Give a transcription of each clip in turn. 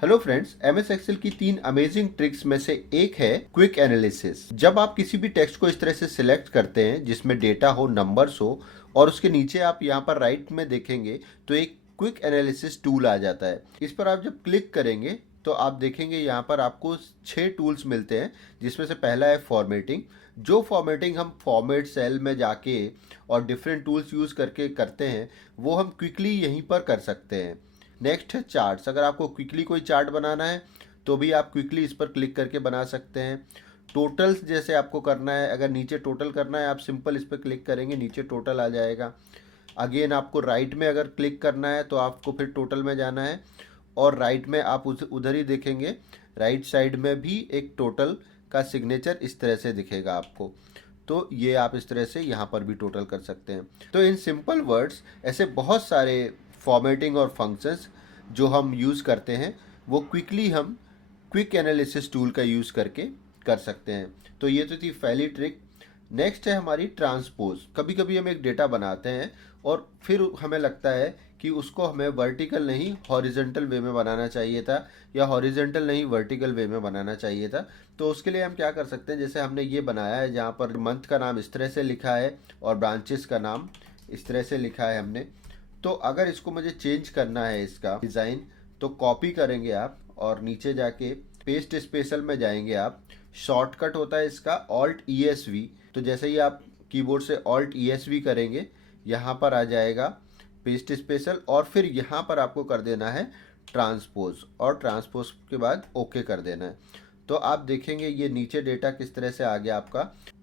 Hello friends, MS Excel की 3 amazing tricks में से एक है क्विक एनालिसिस। जब आप किसी भी टेक्स्ट को इस तरह से सिलेक्ट करते हैं जिसमें डेटा हो, नंबर्स हो और उसके नीचे आप यहाँ पर राइट में देखेंगे तो एक क्विक एनालिसिस टूल आ जाता है। इस पर आप जब क्लिक करेंगे तो आप देखेंगे यहाँ पर आपको 6 टूल्स मिलते हैं, जिसमें से पहला है फॉर्मेटिंग। जो फॉर्मेटिंग हम फॉर्मेट सेल में जाके और डिफरेंट टूल्स यूज़ करके करते हैं वो हम क्विकली यहीं पर कर सकते हैं। नेक्स्ट है चार्ट्स। अगर आपको क्विकली कोई चार्ट बनाना है तो भी आप क्विकली इस पर क्लिक करके बना सकते हैं। टोटल्स जैसे आपको करना है, अगर नीचे टोटल करना है आप सिंपल इस पर क्लिक करेंगे, नीचे टोटल आ जाएगा। अगेन आपको राइट में अगर क्लिक करना है तो आपको फिर टोटल में जाना है और राइट में आप उधर ही देखेंगे, राइट साइड में भी एक टोटल का सिग्नेचर इस तरह से दिखेगा आपको। तो ये आप इस तरह से यहाँ पर भी टोटल कर सकते हैं। तो इन सिंपल वर्ड्स ऐसे बहुत सारे फॉर्मेटिंग और फंक्शंस जो हम यूज़ करते हैं वो क्विकली हम क्विक एनालिसिस टूल का यूज़ करके कर सकते हैं। तो ये तो थी पहली ट्रिक। नेक्स्ट है हमारी ट्रांसपोज। कभी कभी हम एक डेटा बनाते हैं और फिर हमें लगता है कि उसको हमें वर्टिकल नहीं हॉरिजॉन्टल वे में बनाना चाहिए था, या हॉरिजॉन्टल नहीं वर्टिकल वे में बनाना चाहिए था। तो उसके लिए हम क्या कर सकते हैं, जैसे हमने ये बनाया है जहाँ पर मंथ का नाम इस तरह से लिखा है और ब्रांचेस का नाम इस तरह से लिखा है हमने। तो अगर इसको मुझे चेंज करना है इसका डिज़ाइन, तो कॉपी करेंगे आप और नीचे जाके पेस्ट स्पेशल में जाएंगे आप। शॉर्टकट होता है इसका ऑल्ट ESV। तो जैसे ही आप कीबोर्ड से ऑल्ट ESV करेंगे यहाँ पर आ जाएगा पेस्ट स्पेशल और फिर यहाँ पर आपको कर देना है ट्रांसपोज और ट्रांसपोज के बाद ओके कर देना है। तो आप देखेंगे ये नीचे डेटा किस तरह से आ गया आपका।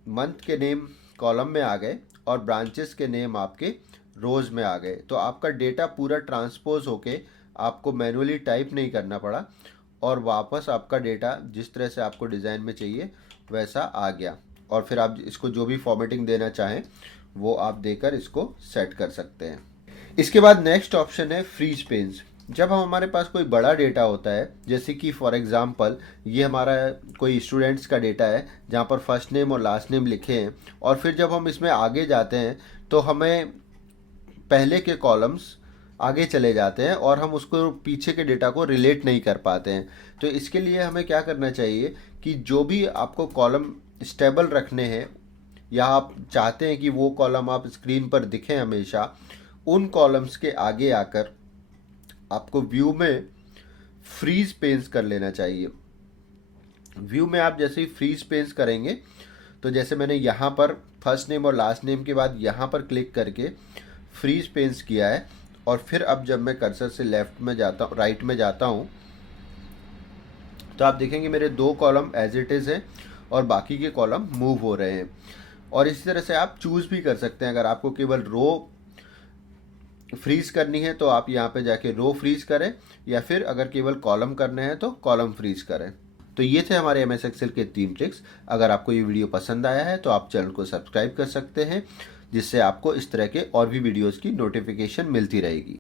मंथ के नेम कॉलम में आ गए और ब्रांचेस के नेम आपके रोज में आ गए। तो आपका डेटा पूरा ट्रांसपोज होके आपको मैनुअली टाइप नहीं करना पड़ा और वापस आपका डेटा जिस तरह से आपको डिज़ाइन में चाहिए वैसा आ गया। और फिर आप इसको जो भी फॉर्मेटिंग देना चाहें वो आप देकर इसको सेट कर सकते हैं। इसके बाद नेक्स्ट ऑप्शन है फ्रीज पेन्स। जब हमारे पास कोई बड़ा डेटा होता है, जैसे कि फॉर एग्जांपल ये हमारा कोई स्टूडेंट्स का डेटा है जहाँ पर फर्स्ट नेम और लास्ट नेम लिखे हैं, और फिर जब हम इसमें आगे जाते हैं तो हमें पहले के कॉलम्स आगे चले जाते हैं और हम उसको पीछे के डेटा को रिलेट नहीं कर पाते हैं। तो इसके लिए हमें क्या करना चाहिए कि जो भी आपको कॉलम स्टेबल रखने हैं या आप चाहते हैं कि वो कॉलम आप स्क्रीन पर दिखें हमेशा, उन कॉलम्स के आगे आकर आपको व्यू में फ्रीज पेन्स कर लेना चाहिए। व्यू में आप जैसे ही फ्रीज पेन्स करेंगे तो जैसे मैंने यहाँ पर फर्स्ट नेम और लास्ट नेम के बाद यहाँ पर क्लिक करके फ्रीज पेन्स किया है, और फिर अब जब मैं कर्सर से लेफ्ट में जाता हूँ, राइट में जाता हूँ, तो आप देखेंगे मेरे 2 कॉलम एज इट इज़ हैं और बाकी के कॉलम मूव हो रहे हैं। और इसी तरह से आप चूज़ भी कर सकते हैं। अगर आपको केवल रो फ्रीज करनी है तो आप यहाँ पे जाके रो फ्रीज करें, या फिर अगर केवल कॉलम करने हैं तो कॉलम फ्रीज करें। तो ये थे हमारे एमएस एक्सेल के 3 ट्रिक्स। अगर आपको ये वीडियो पसंद आया है तो आप चैनल को सब्सक्राइब कर सकते हैं, जिससे आपको इस तरह के और भी वीडियोस की नोटिफिकेशन मिलती रहेगी।